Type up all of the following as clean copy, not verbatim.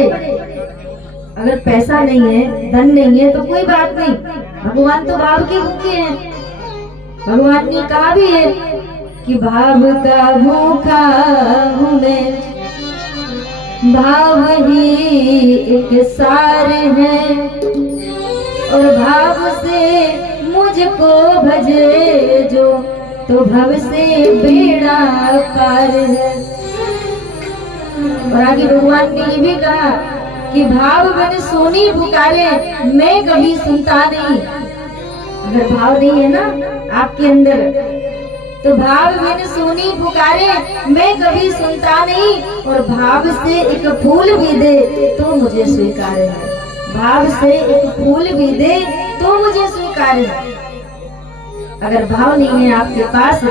पड़े, अगर पैसा नहीं है, धन नहीं है तो कोई बात नहीं, भगवान तो भाव के भूखे हैं। भगवान ने कहा भी है कि भाव का भूखा हूँ मैं, भाव ही एक सार है, और भाव से मुझको भजे जो तो भव से बेड़ा पार है। और आगे भगवान ने ये भी कहा कि भाव बन सोनी पुकारे मैं कभी सुनता नहीं। अगर भाव नहीं है ना आपके अंदर, तो भाव बिन सोनी पुकारे मैं कभी सुनता नहीं, और भाव से एक फूल भी दे तो मुझे स्वीकार है। भाव से एक फूल भी दे तो मुझे स्वीकार है। अगर भाव नहीं है आपके पास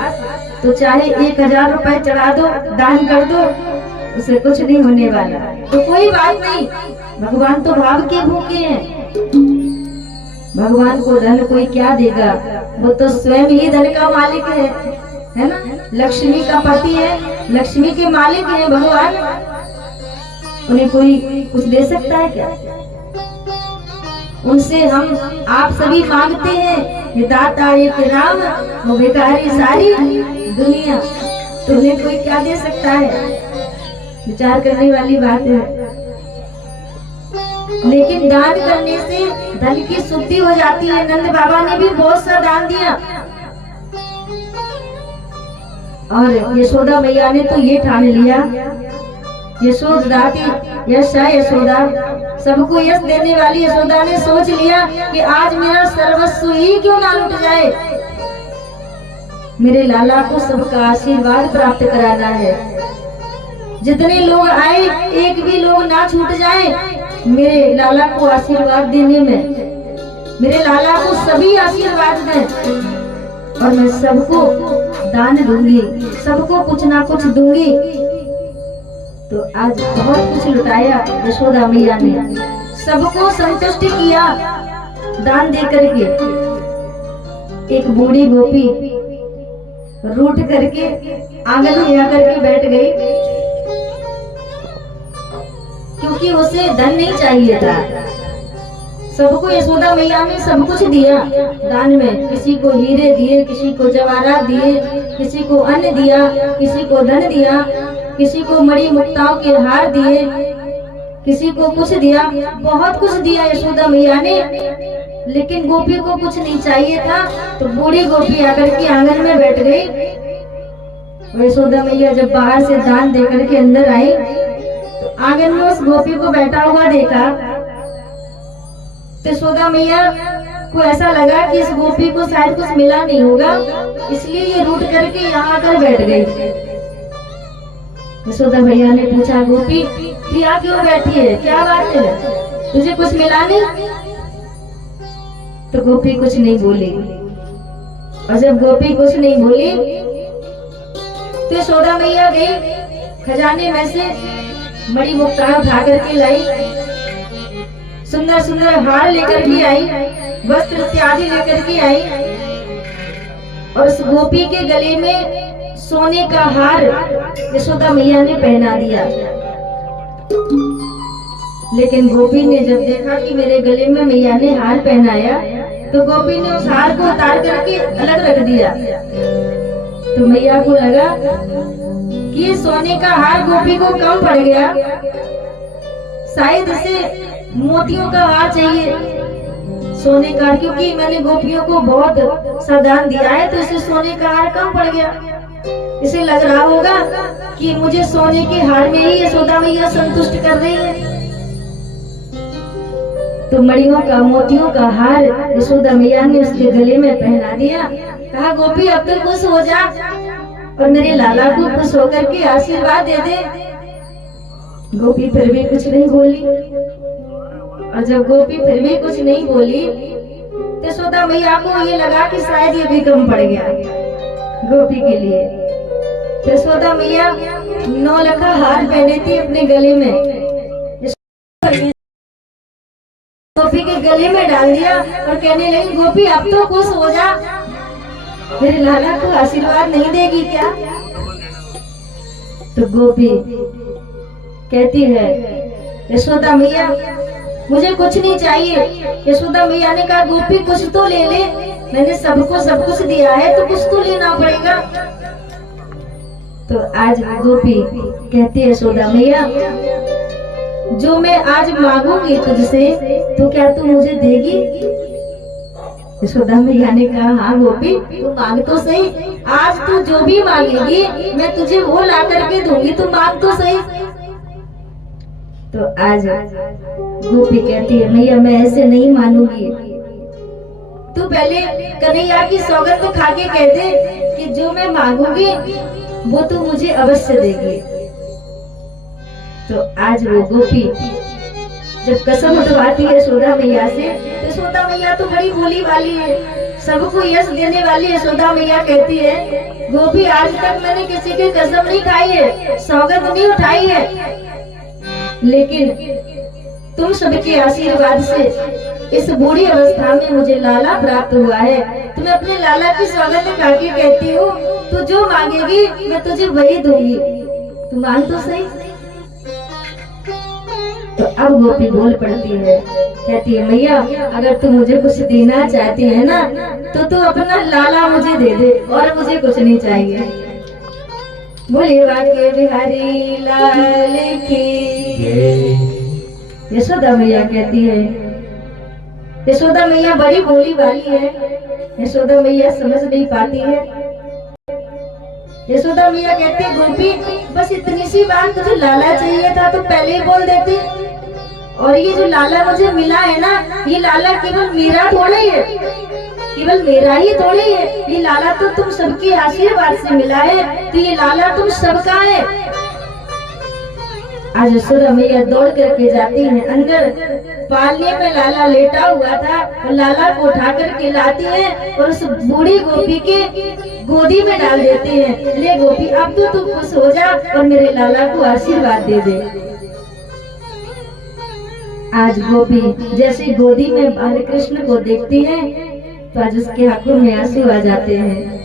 तो चाहे 1000 रुपए चढ़ा दो, दान कर दो, उसे कुछ नहीं होने वाला, तो कोई बात नहीं। भगवान तो भाव के भूखे हैं। भगवान को धन कोई क्या देगा, वो तो स्वयं ही धन का मालिक है ना। लक्ष्मी का पति है, लक्ष्मी के मालिक है भगवान, उन्हें कोई कुछ दे सकता है क्या? उनसे हम आप सभी मांगते हैं दाता एक राम वो भिखारी सारी दुनिया, तो उन्हें कोई क्या दे सकता है? विचार करने वाली बात है। लेकिन दान करने से धन की शुद्धि हो जाती है। नंद बाबा ने भी बहुत सा दान दिया, और यशोदा मैया ने तो ये ठान लिया, यशोदा यश है यशोदा, सबको यश देने वाली यशोदा ने सोच लिया कि आज मेरा सर्वस्व ही क्यों ना लुट जाए, मेरे लाला को सबका आशीर्वाद प्राप्त कराना है। जितने लोग आए एक भी लोग ना छूट जाए मेरे लाला को आशीर्वाद देने में। मेरे लाला को सभी आशीर्वाद दें, और मैं सबको दान दूंगी, सबको कुछ ना कुछ दूंगी। तो आज बहुत कुछ लुटाया यशोदा मैया ने, सबको संतुष्ट किया दान दे करके। एक बूढ़ी गोपी रूठ करके आंगन में आकर के बैठ गई, क्योंकि उसे धन नहीं चाहिए था। सबको यशोदा मैया ने सब कुछ दिया दान में, किसी को हीरे दिए, किसी को जवाहरात दिए, किसी को अन्न दिया, किसी को धन दिया, किसी को मणि मुक्ताओं के हार दिए, किसी को कुछ दिया, बहुत कुछ दिया यशोदा मैया ने। लेकिन गोपी को कुछ नहीं चाहिए था, तो बूढ़ी गोपी आकर के आंगन में बैठ गई। यशोदा मैया जब बाहर से दान देकर के अंदर आई तो आंगन में उस गोपी को बैठा हुआ देखा, तो यशोदा मैया को ऐसा लगा कि इस गोपी को शायद कुछ मिला नहीं होगा, इसलिए ये रूठ करके यहाँ आकर बैठ गई। यशोदा मैया ने पूछा, गोपी तू यहाँ क्यों बैठी है, क्या बात है, तुझे कुछ मिला नहीं? तो गोपी कुछ नहीं बोली, और जब गोपी कुछ नहीं बोली तो यशोदा मैया गई खजाने में से मणि मुक्ता उठा करके लाई, सुंदर सुंदर हार लेकर के आई, वस्त्र इत्यादि लेकर के आई, और उस गोपी के गले में सोने का हार यशोदा मैया ने पहना दिया। लेकिन गोपी ने जब देखा कि मेरे गले में मैया ने हार पहनाया, तो गोपी ने उस हार को उतार करके अलग रख दिया। तो मैया को लगा कि ये सोने का हार गोपी को कम पड़ गया, शायद इसे मोतियों का हार चाहिए, सोने का, क्योंकि मैंने गोपियों को बहुत सावधान दिया है, तो इसे सोने का हार कम पड़ गया। इसे लग रहा होगा कि मुझे सोने के हार में ही यशोदा मैया संतुष्ट कर रही है। तो मणियों का, मोतियों का हार यशोदा मैया ने उसके गले में पहना दिया। कहा, गोपी अब तो खुश हो जा और मेरे लाला को खुश होकर के आशीर्वाद दे दे। गोपी फिर भी कुछ नहीं बोली, और जब गोपी फिर भी कुछ नहीं बोली तो यशोदा मैया को ये लगा कि शायद ये भी कम पड़ गया गोपी के लिए। तो यशोदा मैया 9 लखा हार पहने थी अपने गले में, गोपी के गले में डाल दिया और कहने लगी, गोपी अब तो खुश हो जा, मेरे लाला को आशीर्वाद नहीं देगी क्या? तो गोपी कहती है यशोदा मैया मुझे कुछ नहीं चाहिए। यशोदा मैया ने कहा गोपी कुछ तो ले ले, मैंने सबको सब कुछ दिया है तो कुछ तो लेना पड़ेगा। तो आज गोपी कहती है यशोदा मैया जो मैं आज मांगूंगी तुझसे तो क्या तू मुझे देगी? यशोदा मैया ने कहा हाँ गोपी तू मांग तो सही, आज तू जो भी मांगेगी मैं तुझे वो ला करके दूंगी, तू मांग तो सही। तो आज गोपी कहती है मैया मैं ऐसे नहीं मानूंगी, तू पहले कन्हैया की सौगंध तो खा के कह दे कि जो मैं मांगूंगी वो तू मुझे अवश्य देगी। तो आज वो गोपी जब कसम उठवाती है यशोदा मैया से, तो यशोदा मैया तो बड़ी भोली वाली है, सबको यश देने वाली यशोदा मैया कहती है गोपी आज तक मैंने किसी की कसम नहीं खाई है, सौगंध नहीं उठाई है, लेकिन तुम सबके आशीर्वाद से इस बूढ़ी अवस्था में मुझे लाला प्राप्त हुआ है, तो मैं अपने लाला की सौगंध खा के कहती हूँ तू जो मांगेगी मैं तुझे वही दूंगी, तू मांग तो सही। तो अब गोपी बोल पड़ती है, कहती है मैया अगर तू मुझे कुछ देना चाहती है ना तो तू अपना लाला मुझे दे दे और मुझे कुछ नहीं चाहिए। बोले वाके बिहारी लाल की। यशोदा मैया कहती है, यशोदा मैया बड़ी भोली वाली है, यशोदा मैया समझ नहीं पाती है। यशोदा मैया कहती है गोपी बस इतनी सी बात, तुझे लाला चाहिए था तो पहले ही बोल देती, और ये जो लाला मुझे मिला है ना ये लाला केवल मेरा थोड़ी है, केवल मेरा ही थोड़ी है, ये लाला तो तुम सबके आशीर्वाद से मिला है, तो ये लाला तुम सबका है। आज यशोदा मैया दौड़ करके जाती है अंदर, पालने में लाला लेटा हुआ था और लाला को उठा करके लाती है और उस बूढ़ी गोपी के गोदी में डाल देती है, ले गोपी अब तो तू खुश हो जा और मेरे लाला को आशीर्वाद दे दे। आज गोपी जैसे गोदी में बाल कृष्ण को देखती है तो आज उसके आंखों में आंसू आ जाते हैं।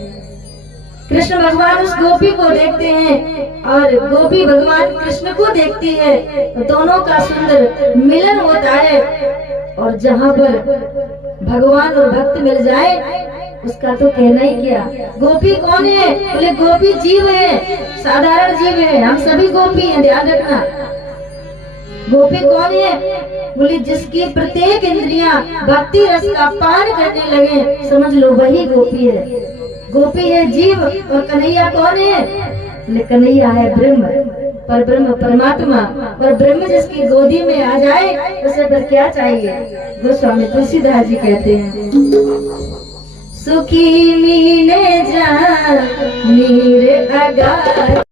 कृष्ण भगवान उस गोपी को देखते हैं और गोपी भगवान कृष्ण को देखती है, तो दोनों का सुंदर मिलन होता है। और जहाँ पर भगवान और भक्त मिल जाए उसका तो कहना ही क्या। गोपी कौन है? बोले गोपी जीव है, साधारण जीव है, हम सभी गोपी हैं, ध्यान रखना। गोपी कौन है? बोले जिसकी प्रत्येक इंद्रियां भक्ति रस का पान करने लगे, समझ लो वही गोपी है। गोपी है जीव और कन्हैया कौन है? बोले कन्हैया है ब्रह्म, पर ब्रह्म परमात्मा, और ब्रह्म जिसकी गोदी में आ जाए उसे पर क्या चाहिए। गोस्वामी तुलसीदास जी कहते हैं सुखी मीने जा नीर अगार